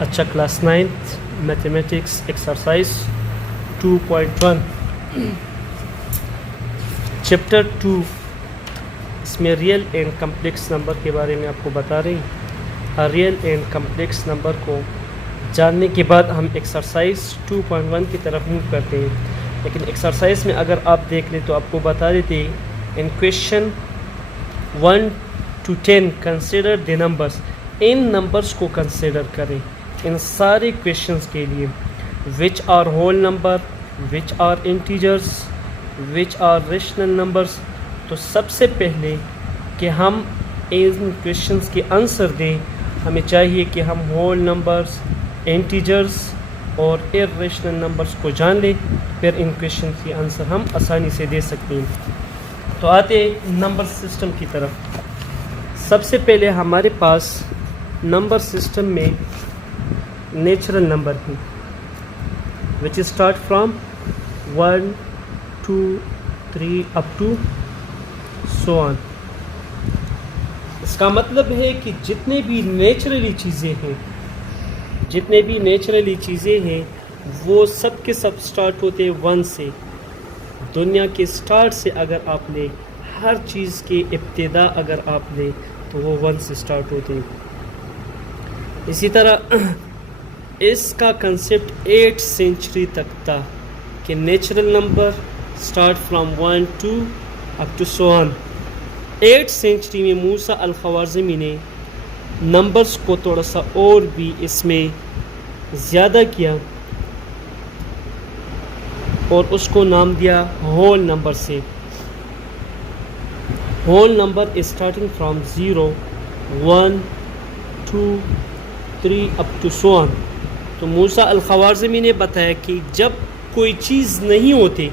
اچھا class 9th mathematics exercise 2.1 chapter 2 اس میں real and complex number کے بارے میں آپ کو بتا رہی ہیں. ریئل اینڈ کمپلیکس نمبر کو جاننے کے بعد ہم ایکسرسائز 2.1 کی طرف موو کرتے ہیں. لیکن ایکسرسائز میں اگر آپ دیکھ لیں تو آپ کو بتا دیتے in question 1 to 10 consider the numbers. ان نمبرس کو کنسیڈر کریں ان سارے کویشچنس کے لیے. Which are whole number, which are integers, which are rational numbers. تو سب سے پہلے کہ ہم ان کویشچنس کے آنسر دیں ہمیں چاہیے کہ ہم ہول نمبرس, انٹیجرس اور ارریشنل نمبرس کو جان لیں. پھر ان کویشچنس کے آنسر ہم آسانی سے دے سکتے ہیں. تو آتے نمبر سسٹم کی طرف. سب سے پہلے ہمارے پاس نمبر سسٹم میں نیچرل نمبر ہیں which start from 1 2 3 up to so on. اس کا مطلب ہے کہ جتنے بھی نیچرلی چیزیں ہیں وہ سب کے سب سٹارٹ ہوتے ہیں 1 سے. دنیا کے سٹارٹ سے اگر آپ لیں, ہر چیز کی ابتدا اگر آپ لیں تو وہ 1 سے سٹارٹ ہوتے ہیں. اسی طرح اس کا کنسیپٹ 8 سینچری تک تھا کہ natural number start from 1 2 up to so on. 8 century میں موسیٰ الخوارزمی نے نمبرز کو تھوڑا سا اور بھی اس میں زیادہ کیا اور اس کو نام دیا ہول نمبر سے. Whole number is starting from 0 1 2 3 up to so on. تو موسیٰ الخوارزمی نے بتایا کہ جب کوئی چیز نہیں ہوتی,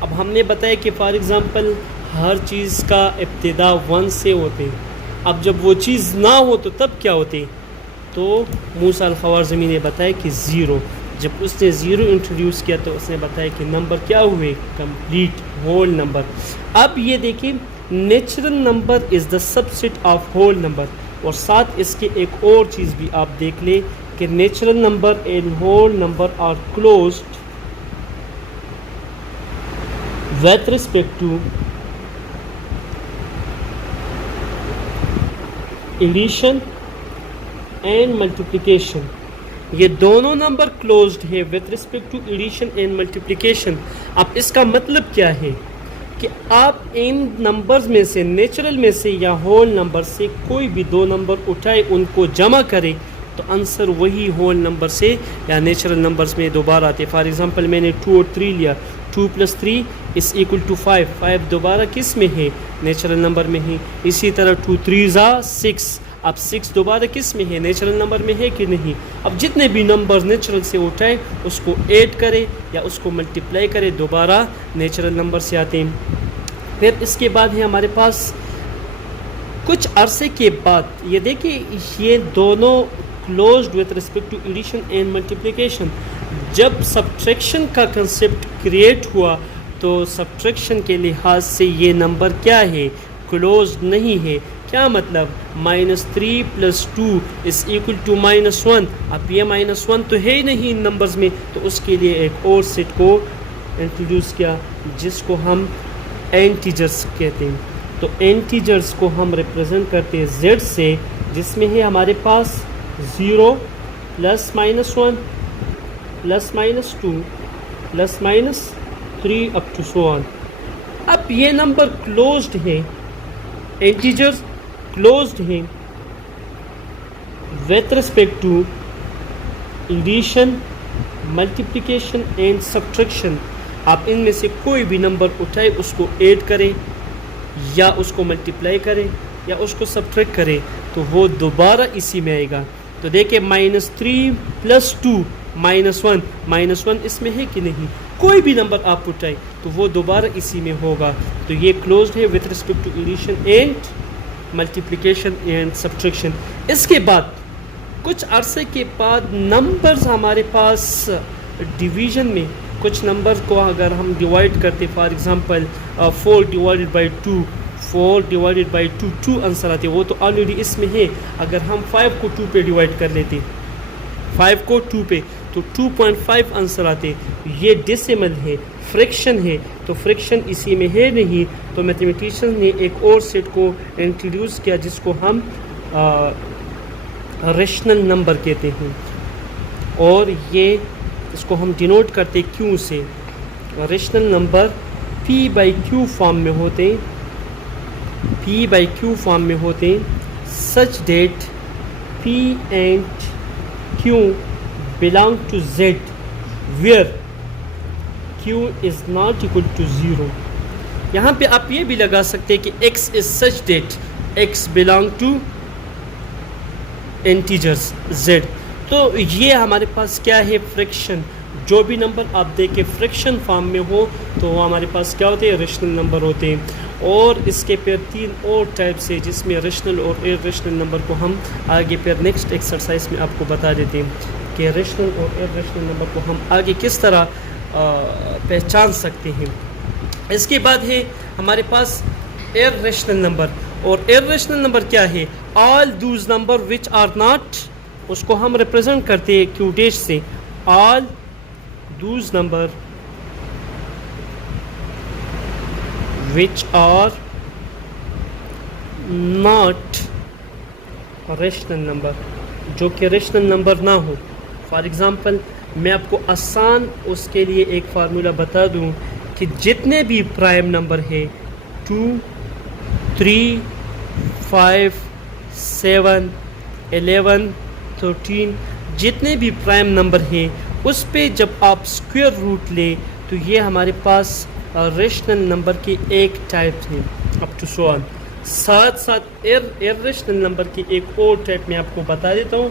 اب ہم نے بتایا کہ فار ایگزامپل ہر چیز کا ابتدا 1 سے ہوتے, اب جب وہ چیز نہ ہو تو تب کیا ہوتے, تو موسیٰ الخوارزمی نے بتایا کہ 0. جب اس نے 0 انٹروڈیوس کیا تو اس نے بتایا کہ نمبر کیا ہوئے, کمپلیٹ ہول نمبر. اب یہ دیکھیں natural number is the subset of whole number. اور ساتھ اس کے ایک اور چیز بھی آپ دیکھ لیں کہ natural number and whole number are closed with respect to addition and multiplication. یہ دونوں نمبر کلوزڈ ہے with respect to addition and multiplication. اب اس کا مطلب کیا ہے کہ آپ ان نمبرز میں سے, نیچرل میں سے یا ہول نمبر سے کوئی بھی 2 نمبر اٹھائے, ان کو جمع کرے تو آنسر وہی ہول نمبر سے یا نیچرل نمبرز میں دوبارہ آتے. فار ایگزامپل میں نے 2 اور 3 لیا, 2 + 3 = 5. 5 دوبارہ کس میں ہے, نیچرل نمبر میں ہے. اسی طرح 2 3 6. اب 6 دوبارہ کس میں ہے, نیچرل نمبر میں ہے کہ نہیں. اب جتنے بھی نمبر نیچرل سے اٹھائے اس کو ایڈ کرے یا اس کو ملٹیپلائی کرے, دوبارہ نیچرل نمبر سے آتے ہیں. پھر اس کے بعد ہے ہمارے پاس کچھ عرصے کے بعد, یہ دیکھیں یہ دونوں closed with respect to addition and multiplication. جب سبٹریکشن کا کنسیپٹ کریٹ ہوا تو سبٹریکشن کے لحاظ سے یہ نمبر کیا ہے, کلوزڈ نہیں ہے. کیا مطلب, -3 + 2 = -1. اب یہ -1 تو ہے ہی نہیں ان نمبرز میں, تو اس کے لیے ایک اور سیٹ کو انٹروڈیوس کیا جس کو ہم انٹیجرز کہتے ہیں. تو انٹیجرز کو ہم ریپرزینٹ کرتے ہیں Z سے, جس میں ہے ہمارے پاس 0 +-1 +-2 +-3 اپ ٹو سو آن. اب یہ نمبر کلوزڈ ہے, انٹیجرز کلوزڈ ہیں with respect to addition, multiplication and subtraction. آپ ان میں سے کوئی بھی نمبر اٹھائے, اس کو ایڈ کریں یا اس کو ملٹیپلائی کریں یا اس کو سبٹریکٹ کریں تو وہ دوبارہ اسی میں آئے گا. تو دیکھیں -3 + 2 -1 اس میں ہے کہ نہیں, کوئی بھی نمبر آپ اٹھائے تو وہ دوبارہ اسی میں ہوگا. تو یہ کلوزڈ ہے with respect to addition and multiplication and subtraction. اس کے بعد کچھ عرصے کے بعد نمبرز ہمارے پاس ڈویژن میں, کچھ نمبر کو اگر ہم ڈیوائڈ کرتے, فار ایگزامپل 4 / 2 2 آنسر آتے, وہ تو آلریڈی اس میں ہے. اگر ہم 5 کو 2 پہ ڈیوائڈ کر لیتے 5 کو 2 پہ تو 2.5 آنسر آتے. یہ ڈیسیمل ہے, فریکشن ہے, تو فریکشن اسی میں ہے نہیں, تو میتھمیٹیشین نے ایک اور سیٹ کو انٹروڈیوس کیا جس کو ہم ریشنل نمبر کہتے ہیں, اور یہ اس کو ہم ڈینوٹ کرتے کیوں سے. Rational number P by Q form میں ہوتے, پی بائی کیو فارم میں ہوتے, such that P and Q belong to Z where Q is not equal to 0. یہاں پہ آپ یہ بھی لگا سکتے کہ X is such that X belong to integers Z. تو یہ ہمارے پاس کیا ہے, فریکشن. جو بھی نمبر آپ دیکھیں فریکشن فارم میں ہو تو وہ ہمارے پاس کیا ہوتے ہیں, ریشنل نمبر ہوتے ہیں. اور اس کے پھر 3 اور ٹائپس ہے جس میں ریشنل اور ائر ریشنل نمبر کو ہم آگے پھر نیکسٹ ایکسرسائز میں آپ کو بتا دیتے ہیں کہ ریشنل اور ائر ریشنل نمبر کو ہم آگے کس طرح پہچان سکتے ہیں. اس کے بعد ہے ہمارے پاس ائر ریشنل نمبر. اور ائر ریشنل نمبر کیا ہے, all those number which are not, اس کو ہم ریپرزینٹ کرتے ہیں کیو ڈیش سے, all those number which are not rational number, جو کہ ریشنل نمبر نہ ہو. فار ایگزامپل میں آپ کو آسان اس کے لیے ایک فارمولا بتا دوں کہ جتنے بھی پرائم نمبر ہے 2, 3, 5, 7, 11, 13 جتنے بھی پرائم نمبر ہیں اس پہ جب آپ اسکوئر روٹ لیں تو یہ ہمارے پاس ریشنل نمبر کی ایک ٹائپ ہے اپ ٹو سو آن. ساتھ ساتھ ائر ریشنل نمبر کی ایک اور ٹائپ میں آپ کو بتا دیتا ہوں,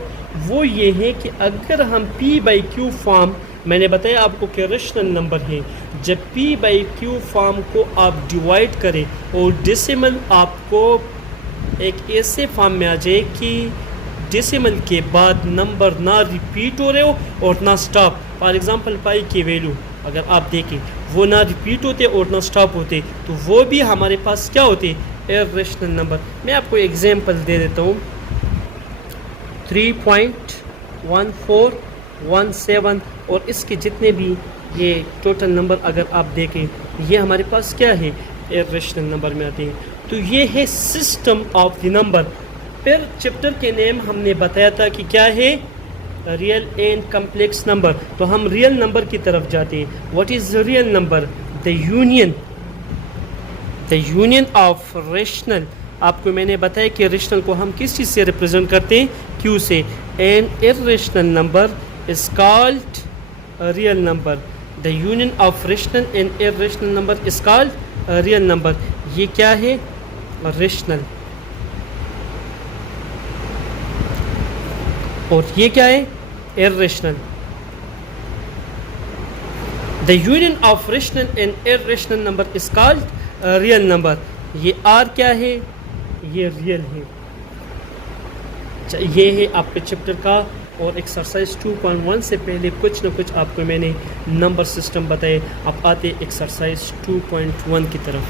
وہ یہ ہے کہ اگر ہم پی بائی کیو فارم, میں نے بتایا آپ کو کہ ریشنل نمبر ہے, جب پی بائی کیو فارم کو آپ ڈیوائڈ کریں اور ڈیسیمل آپ کو ایک ایسے فارم میں آ جائے کہ ڈیسیمل کے بعد نمبر نہ ریپیٹ ہو رہے ہو اور نہ سٹاپ. فار ایگزامپل پائی کے ویلو اگر آپ دیکھیں وہ نہ ریپیٹ ہوتے اور نہ سٹاپ ہوتے, تو وہ بھی ہمارے پاس کیا ہوتے, ائر ریشنل نمبر. میں آپ کو ایگزامپل دے دیتا ہوں, 3.1417 اور اس کے جتنے بھی یہ ٹوٹل نمبر اگر آپ دیکھیں یہ ہمارے پاس کیا ہے, ائر ریشنل نمبر میں آتے ہیں. تو یہ ہے سسٹم آف دی نمبر. پھر چیپٹر کے نیم ہم نے بتایا تھا کہ کیا ہے, ریئل اینڈ کمپلیکس نمبر. تو ہم ریئل نمبر کی طرف جاتے ہیں. What is real number, the union of rational. آپ کو میں نے بتایا کہ ریشنل کو ہم کس چیز سے ریپرزینٹ کرتے ہیں, کیو سے. And irrational number is called real number. The union of rational and irrational number is called real number. یہ کیا ہے, ریشنل. اور یہ کیا ہے, irrational. The union of rational and irrational number is called real number. یہ R کیا ہے, یہ ریئل ہے. یہ ہے آپ کے چیپٹر کا. اور ایکسرسائز 2.1 سے پہلے کچھ نہ کچھ آپ کو میں نے نمبر سسٹم بتائے. آپ آتے ایکسرسائز 2.1 کی طرف.